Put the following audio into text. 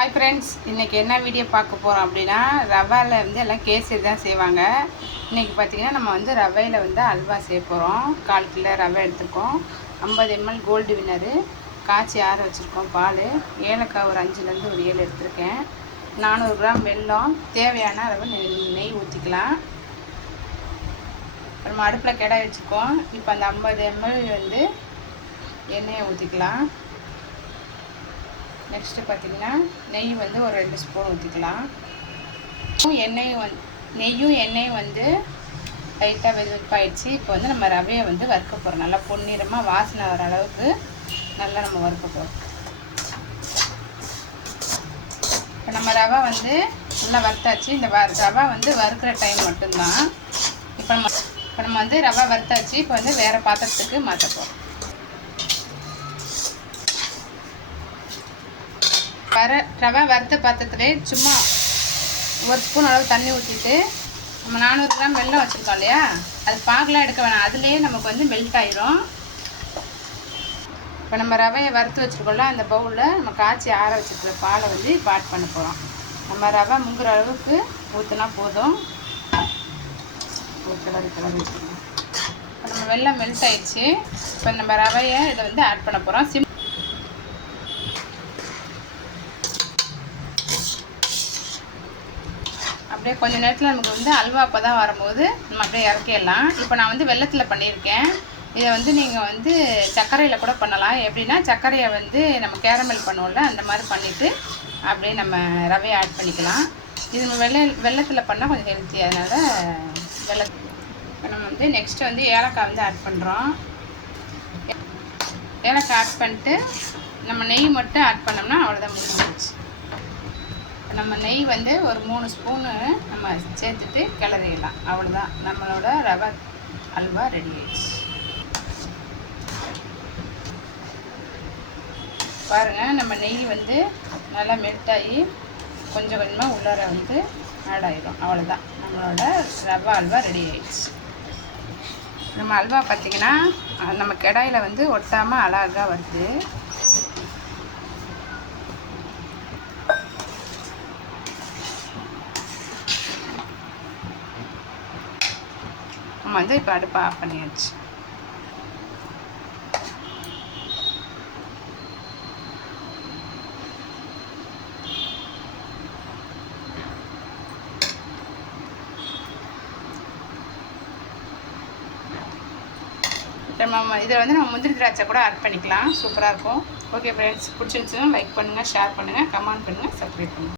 Hi friends, இன்றைக்கி என்ன video பார்க்க போகிறோம் அப்படின்னா, ரவையில் வந்து எல்லாம் கேசரி தான் செய்வாங்க. இன்றைக்கி பார்த்திங்கன்னா நம்ம வந்து ரவையில் வந்து அல்வா செய்ய போகிறோம். 1/4 கிலோ ரவை எடுத்துருக்கோம். 50 ml கோல்டு வின்னரு காய்ச்சி ஆற வச்சுருக்கோம். பால், ஏலக்காய் ஒரு 5லேருந்து ஒரு 7 எடுத்துருக்கேன். 400 கிராம் வெல்லம், தேவையான அளவு நெய் ஊற்றிக்கலாம். நம்ம அடுப்பில் கடாய் வச்சுருக்கோம். இப்போ அந்த 50 ml வந்து எண்ணெயை ஊற்றிக்கலாம். நெக்ஸ்ட்டு பார்த்திங்கன்னா நெய் வந்து ஒரு 2 ஸ்பூன் ஊற்றிக்கலாம். நெய்யும் எண்ணெயும் வந்து லைட்டாக வெதுப்பாயிடுச்சு. இப்போ வந்து நம்ம ரவையை வந்து வறுக்க போகிறோம். நல்லா பொன்னிறமாக வாசனை வர அளவுக்கு நல்லா நம்ம வறுக்க போகிறோம். இப்போ நம்ம ரவை வந்து நல்லா வறுத்தாச்சு. இந்த ரவை வந்து வறுக்கிற டைம் மட்டும்தான். இப்போ நம்ம வந்து ரவை வறுத்தாச்சு. இப்போ வந்து வேறு பாத்திரத்துக்கு மாற்ற போகிறோம். ரவை வறுத்த பாத்திரத்துலேயே சும்மா 1 ஸ்பூன் அளவு தண்ணி ஊற்றிட்டு நம்ம 400 கிராம் வெல்லம் வச்சுருக்கோம் இல்லையா, அது பாகெலாம் எடுக்க வேணாம், அதுலேயே நமக்கு வந்து மெல்ட் ஆயிரும். இப்போ நம்ம ரவையை வறுத்து வச்சுருக்கோம்ல, அந்த பவுலில் நம்ம காய்ச்சி ஆற வச்சுருக்கிற பாலை வந்து இப்போ ஆட் பண்ண போகிறோம். நம்ம ரவை முங்குற அளவுக்கு ஊற்றினா போதும். கிளறி வச்சுருக்கோம். இப்போ நம்ம வெல்லம் மெல்ட் ஆயிடுச்சு. இப்போ நம்ம ரவையை இதை வந்து ஆட் பண்ண போகிறோம். அப்படியே கொஞ்சம் நேரத்தில் நமக்கு வந்து அல்வா அப்போ தான் வரும்போது நம்ம அப்படியே இறக்கிடலாம். இப்போ நான் வந்து வெல்லத்தில் பண்ணியிருக்கேன். இதை வந்து நீங்கள் வந்து சர்க்கரையில் கூட பண்ணலாம். எப்படின்னா சர்க்கரையை வந்து நம்ம கேரமல் பண்ணுவோம்ல, அந்த மாதிரி பண்ணிவிட்டு அப்படியே நம்ம ரவையை ஆட் பண்ணிக்கலாம். இது நம்ம வெல்லத்தில் பண்ணால் கொஞ்சம் ஹெல்த்தி, அதனால் இப்போ நம்ம வந்து நெக்ஸ்ட்டு வந்து ஏலக்காய் வந்து ஆட் பண்ணுறோம். ஏலக்காய் ஆட் பண்ணிட்டு நம்ம நெய் மட்டும் ஆட் பண்ணோம்னா அவ்வளோதான், முடிஞ்சிடுச்சு. நம்ம நெய் வந்து ஒரு 3 ஸ்பூனு நம்ம சேர்த்துட்டு கிளறிடலாம். அவ்வளோதான், நம்மளோட ரவை அல்வா ரெடி ஆயிடுச்சு. பாருங்கள், நம்ம நெய் வந்து நல்லா மெல்ட் ஆகி கொஞ்சம் கொஞ்சமாக உள்ளார வந்து ஆட் ஆகிடும். அவ்வளோதான், நம்மளோட ரவை அல்வா ரெடி ஆயிடுச்சு. நம்ம அல்வா பார்த்திங்கன்னா நம்ம கடாயில் வந்து ஒட்டாமல் அழகாக வருது. நம்ம வந்து இப்போ அடுப்பை ஆஃப் பண்ணியாச்சு. நம்ம இதை வந்து நம்ம முந்திரி திராட்சை கூட ஆட் பண்ணிக்கலாம், சூப்பராக இருக்கும். ஓகே ஃப்ரெண்ட்ஸ், பிடிச்சிருந்துச்சுன்னா லைக் பண்ணுங்கள், ஷேர் பண்ணுங்கள், கமெண்ட் பண்ணுங்கள், சப்ஸ்கிரைப் பண்ணுங்கள்.